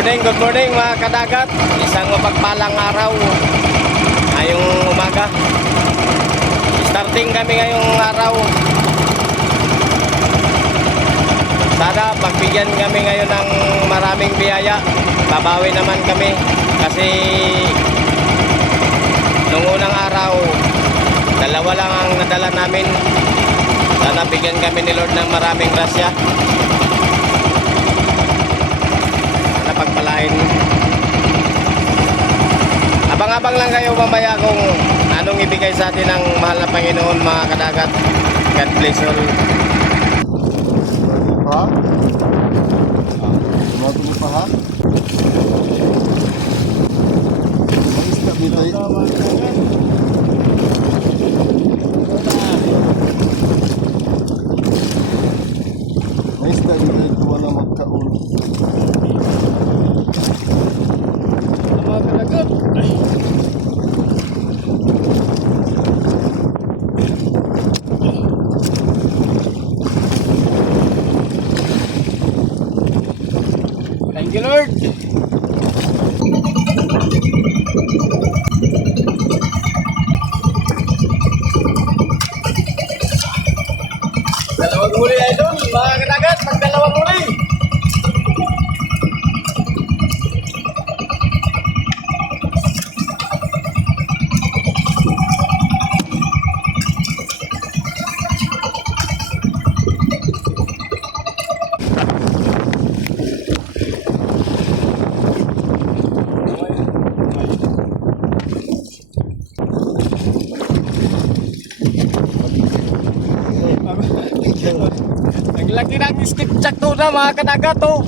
Good morning mga kadagat. Isang mapagpalang araw ngayong umaga. Starting kami ngayong araw. Sana pagbigyan kami ngayon ng maraming biyaya. Babawi naman kami kasi nung unang araw dalawa lang ang nadala namin. Sana bigyan kami ni Lord ng maraming grasya. Sana pagpalain. Abang-abang lang kayo mamaya kung anong ibigay sa atin ng mahal na Panginoon mga kadagat. God bless all. Ha? Bago mo pa ha? Ayos na bitay. Ayos na bitay kuha na magkaon. Mga kadagat. Thank you, Lord. Dalawang muli ay doon, mga kadagat, magdalawang muli. Ang laki ng skip jack to na mga kadagat to.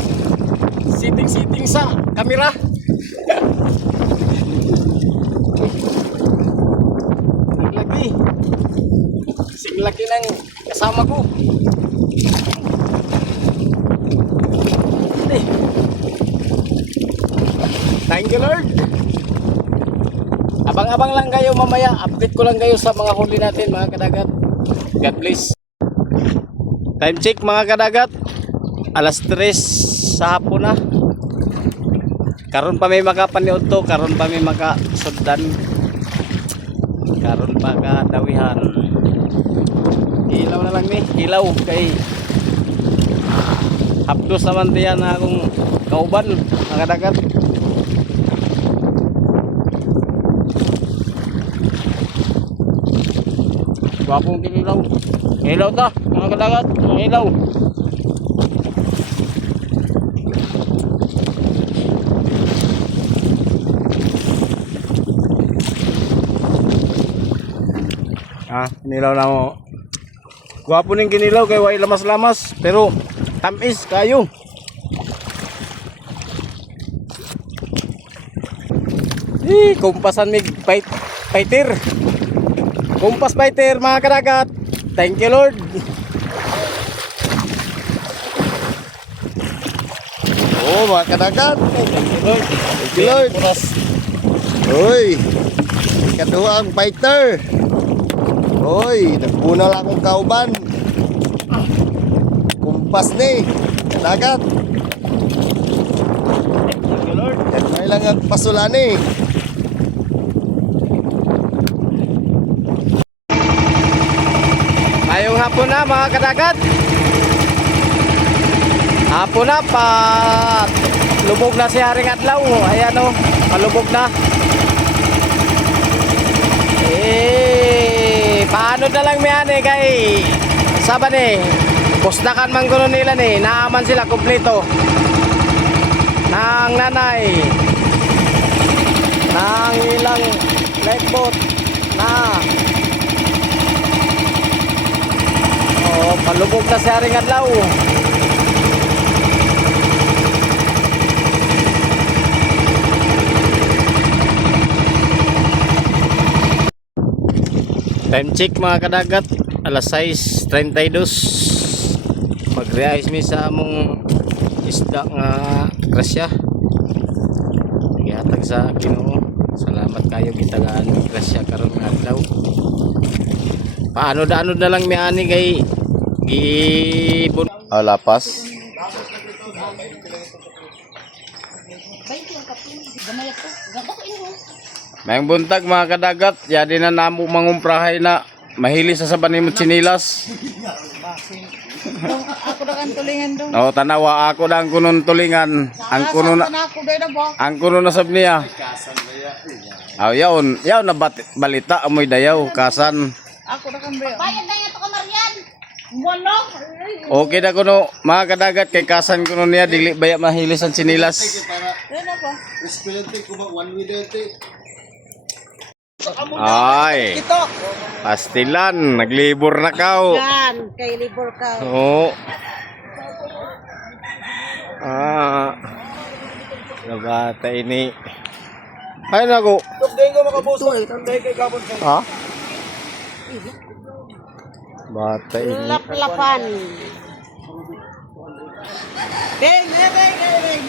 Sitting sa kamera. Ang laki. Sing laki ng kasama ko. Thank you, Lord. Abang-abang lang kayo mamaya. Update ko lang kayo sa mga huli natin mga kadagat. God bless. Time check mga kadagat. Alas 3 sa hapon na. Karon pa may makapaniod to. Karon pa may makasuddan. Karon pa kadawihan. Ilaw na lang ni. Ilaw kay hapdos naman diyan na akong kauban mga kadagat. Wapong kinilaw. Ilaw ta mga kadagat. Ilaw. Nilaw na mo. Gwapo ning kinilaw kay way lamas-lamas pero tamis kayo. Kumpasan mig fighter. Kumpas fighter mga kadagat. Thank you, Lord. Oh mga kadagat. Thank you, Lord. Thank you, Lord. Uy. Ikaduha ang fighter. Uy, nagpuna lang akong kauban. Kumpas ni kadagat. Thank you, Lord. May lang ang pasulan ni. Ngayong hapon na mga kadagat. Hapon na pa lubog na si Haring Adlaw. Ayan o, palubog na. Paano na lang miyan kay saban pustakan man kuno nila naaman sila kompleto. Nang nanay. Nang ilang lifeboat na. Oh, palubog na si Haring Adlaw. Time check mga kadagat. Alas 6:32. Mag-realize mi sa among isda nga grasya. Gihatag sa Ginoo. Salamat kayo gitagaan ng grasya karon nga adlaw. Paano na lang mi ani kay gibon Lapas. Gamay ako. Ganda ko ino. Mayang buntag mga kadagat, yadi na namo mangumprahay na mahili sa saban mo chinilas. Dong, ako na kan tulingan dong. O tanawa ako na ang kunon tulingan. Ang kuno na Sana ako dahil na ba? ang kuno na sab niya. Aw yaon na balita amoy dayaw kasan. Ako na kan ba? Bayad na yan to ka Marian. Wala. Okay na kuno mga kadagat kay kasan kuno niya dili baya mahilis ang chinilas. Yan na ba? Estudyante ko ba 1 minute? Ay, Ito. pastilan, naglibor na kao. Yan, kay libor ka. Oo. Nabata ini. Ay nako. Ha? Bata ini. Lap-lapan. Beng, beng, beng, beng.